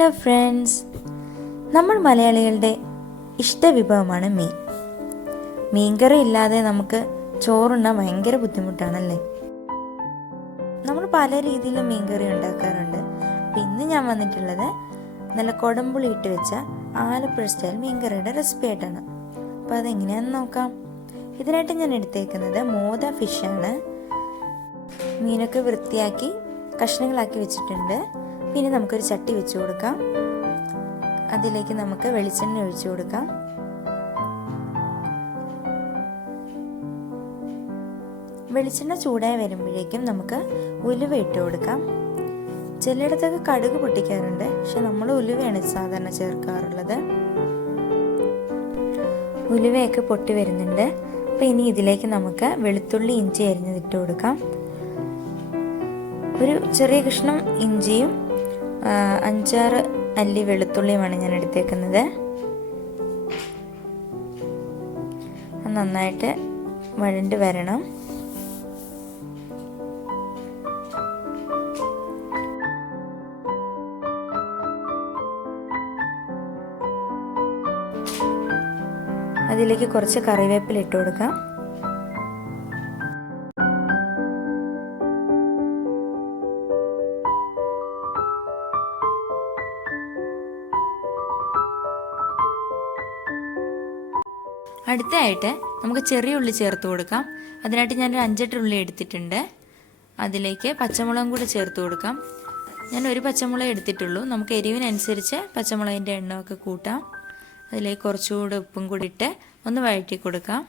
Hello friends, നമ്മൾ മലയാളികളുടെ ഇഷ്ടവിഭവമാണ് മീൻ. മീൻകറി ഇല്ലാതെ നമുക്ക് ചോറുണ്ണാൻ ഭയങ്കര ബുദ്ധിമുട്ടാണല്ലേ. നമ്മൾ പല രീതിയിലും മീൻകറി ഉണ്ടാക്കാറുണ്ട്. അപ്പം ഇന്ന് ഞാൻ വന്നിട്ടുള്ളത് നല്ല കുടംപുളി ഇട്ട് വെച്ച ആലപ്പുഴ സ്റ്റൈൽ മീൻകറിയുടെ റെസിപ്പി ആയിട്ടാണ്. അപ്പോൾ അതെങ്ങനെയാണെന്ന് നോക്കാം. ഇതിനായിട്ട് ഞാൻ എടുത്തേക്കുന്നത് മോദ ഫിഷാണ്. മീനൊക്കെ വൃത്തിയാക്കി കഷ്ണങ്ങളാക്കി വെച്ചിട്ടുണ്ട്. പിന്നെ നമുക്കൊരു ചട്ടി വെച്ച് കൊടുക്കാം. അതിലേക്ക് നമുക്ക് വെളിച്ചെണ്ണ ഒഴിച്ചു കൊടുക്കാം. വെളിച്ചെണ്ണ ചൂടായി വരുമ്പോഴേക്കും നമുക്ക് ഉലുവ ഇട്ട് കൊടുക്കാം. ചിലയിടത്തൊക്കെ കടുക് പൊട്ടിക്കാറുണ്ട്, പക്ഷെ നമ്മൾ ഉലുവയാണ് സാധാരണ ചേർക്കാറുള്ളത്. ഉലുവയൊക്കെ പൊട്ടി വരുന്നുണ്ട്. അപ്പം ഇനി ഇതിലേക്ക് നമുക്ക് വെളുത്തുള്ളി ഇഞ്ചി അരിഞ്ഞതിട്ട് കൊടുക്കാം. ഒരു ചെറിയ കഷ്ണം ഇഞ്ചിയും 5-6 അല്ലി വെളുത്തുള്ളിയുമാണ് ഞാൻ എടുത്തേക്കുന്നത്. നന്നായിട്ട് വഴണ്ട് വരണം. അതിലേക്ക് കുറച്ച് കറിവേപ്പില ഇട്ട് കൊടുക്കാം. അടുത്തായിട്ട് നമുക്ക് ചെറിയ ഉള്ളി ചേർത്ത് കൊടുക്കാം. അതിനായിട്ട് ഞാനൊരു 5-8 ഉള്ളി എടുത്തിട്ടുണ്ട്. അതിലേക്ക് പച്ചമുളകും കൂടി ചേർത്ത് കൊടുക്കാം. ഞാൻ ഒരു പച്ചമുളക് എടുത്തിട്ടുള്ളൂ. നമുക്ക് എരിവിനനുസരിച്ച് പച്ചമുളകിൻ്റെ എണ്ണമൊക്കെ കൂട്ടാം. അതിലേക്ക് കുറച്ചുകൂടി ഉപ്പും കൂടി ഇട്ട് ഒന്ന് വഴറ്റി കൊടുക്കാം.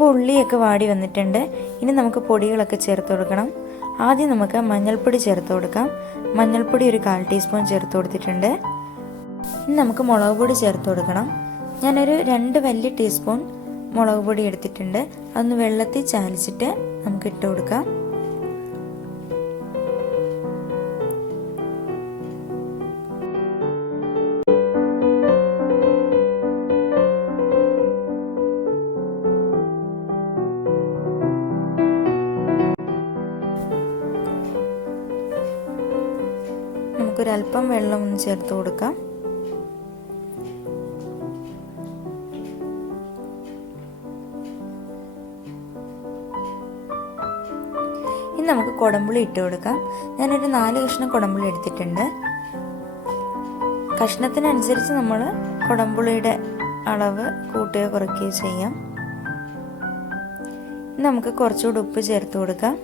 അപ്പോൾ ഉള്ളിയൊക്കെ വാടി വന്നിട്ടുണ്ട്. ഇനി നമുക്ക് പൊടികളൊക്കെ ചേർത്ത് കൊടുക്കണം. ആദ്യം നമുക്ക് മഞ്ഞൾപ്പൊടി ചേർത്ത് കൊടുക്കാം. മഞ്ഞൾപ്പൊടി ഒരു 1/4 ടീസ്പൂൺ ചേർത്ത് കൊടുത്തിട്ടുണ്ട്. ഇനി നമുക്ക് മുളക് പൊടി ചേർത്ത് കൊടുക്കണം. ഞാനൊരു 2 വലിയ ടീസ്പൂൺ മുളക് പൊടി എടുത്തിട്ടുണ്ട്. അതൊന്ന് വെള്ളത്തിൽ ചാലിച്ചിട്ട് നമുക്ക് ഇട്ട് കൊടുക്കാം. നമുക്കൊരല്പം വെള്ളം ഒന്ന് ചേർത്ത് കൊടുക്കാം. ഇനി നമുക്ക് കുടംപുളി ഇട്ട് കൊടുക്കാം. ഞാനൊരു 4 കഷ്ണം കുടംപുളി എടുത്തിട്ടുണ്ട്. കഷ്ണത്തിനനുസരിച്ച് നമ്മൾ കുടംപുളിയുടെ അളവ് കൂട്ടുകയോ കുറയ്ക്കുകയോ ചെയ്യാം. ഇനി നമുക്ക് കുറച്ചുകൂടി ഉപ്പ് ചേർത്ത് കൊടുക്കാം.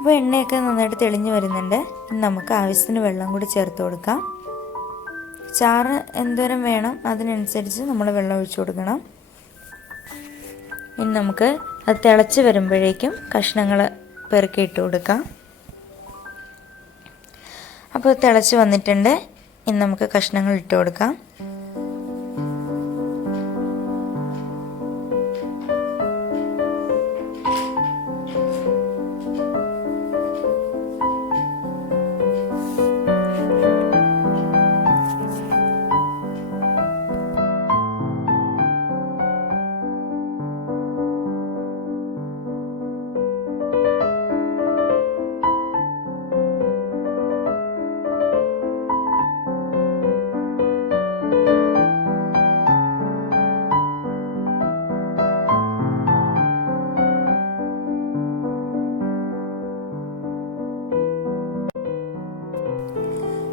അപ്പോൾ എണ്ണയൊക്കെ നന്നായിട്ട് തെളിഞ്ഞു വരുന്നുണ്ട്. ഇനി നമുക്ക് ആവശ്യത്തിന് വെള്ളം കൂടി ചേർത്ത് കൊടുക്കാം. ചാറ് എന്തോരം വേണം അതിനനുസരിച്ച് നമ്മൾ വെള്ളം ഒഴിച്ചു കൊടുക്കണം. ഇനി നമുക്ക് അത് തിളച്ച് വരുമ്പോഴേക്കും കഷ്ണങ്ങൾ പെറുക്കിയിട്ട് കൊടുക്കാം. അപ്പോൾ തിളച്ച് വന്നിട്ടുണ്ട്. ഇനി നമുക്ക് കഷ്ണങ്ങൾ ഇട്ട് കൊടുക്കാം.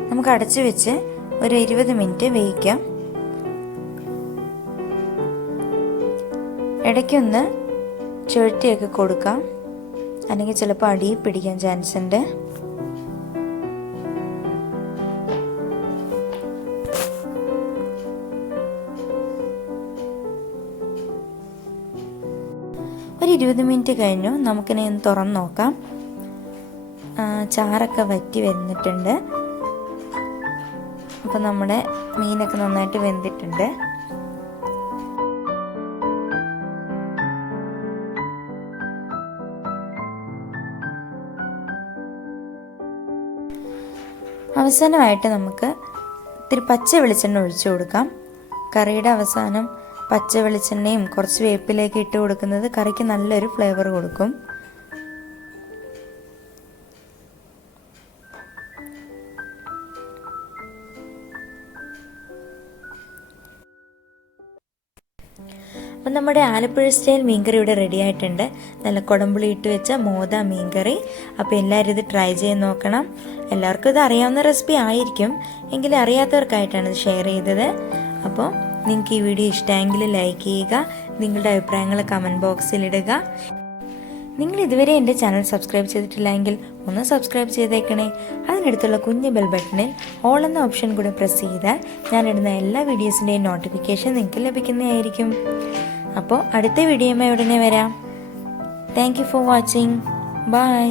നമുക്ക് അടച്ചു വെച്ച് ഒരു 20 മിനിറ്റ് വേവിക്കാം. ഇടയ്ക്കൊന്ന് ചുഴറ്റിയൊക്കെ കൊടുക്കാം, അല്ലെങ്കിൽ ചിലപ്പോൾ അടിയിൽ പിടിക്കാൻ ചാൻസ് ഉണ്ട്. ഒരു 20 മിനിറ്റ് കഴിഞ്ഞു. നമുക്കിനി ഒന്ന് തുറന്ന് നോക്കാം. ചാറൊക്കെ വറ്റി വരുന്നിട്ടുണ്ട്. അപ്പോൾ നമ്മുടെ മീനൊക്കെ നന്നായിട്ട് വെന്തിട്ടുണ്ട്. അവസാനമായിട്ട് നമുക്ക് ഇത്തിരി പച്ച വെളിച്ചെണ്ണ ഒഴിച്ചു കൊടുക്കാം. കറിയുടെ അവസാനം പച്ച വെളിച്ചെണ്ണയും കുറച്ച് വേപ്പിലേക്ക് ഇട്ട് കൊടുക്കുന്നത് കറിക്ക് നല്ലൊരു ഫ്ലേവർ കൊടുക്കും. അപ്പം നമ്മുടെ ആലപ്പുഴ സ്റ്റൈൽ മീൻകറി ഇവിടെ റെഡി ആയിട്ടുണ്ട്. നല്ല കുടംപുളി ഇട്ട് വെച്ച മോദ മീൻകറി. അപ്പോൾ എല്ലാവരും ഇത് ട്രൈ ചെയ്ത് നോക്കണം. എല്ലാവർക്കും ഇത് അറിയാവുന്ന റെസിപ്പി ആയിരിക്കും, എങ്കിലും അറിയാത്തവർക്കായിട്ടാണ് ഇത് ഷെയർ ചെയ്തത്. അപ്പോൾ നിങ്ങൾക്ക് ഈ വീഡിയോ ഇഷ്ടമെങ്കിൽ ലൈക്ക് ചെയ്യുക, നിങ്ങളുടെ അഭിപ്രായങ്ങൾ കമൻറ്റ് ബോക്സിൽ ഇടുക. നിങ്ങൾ ഇതുവരെ എൻ്റെ ചാനൽ സബ്സ്ക്രൈബ് ചെയ്തിട്ടില്ലെങ്കിൽ ഒന്ന് സബ്സ്ക്രൈബ് ചെയ്തേക്കണേ. അതിനടുത്തുള്ള കുഞ്ഞ് ബെൽ ബട്ടണിൽ ഓൾ എന്ന ഓപ്ഷൻ കൂടെ പ്രസ് ചെയ്താൽ ഞാനിടുന്ന എല്ലാ വീഡിയോസിൻ്റെയും നോട്ടിഫിക്കേഷൻ നിങ്ങൾക്ക് ലഭിക്കുന്നതായിരിക്കും. അപ്പോൾ അടുത്ത വീഡിയോയുമായി ഉടനെ വരാം. Thank you for watching. By.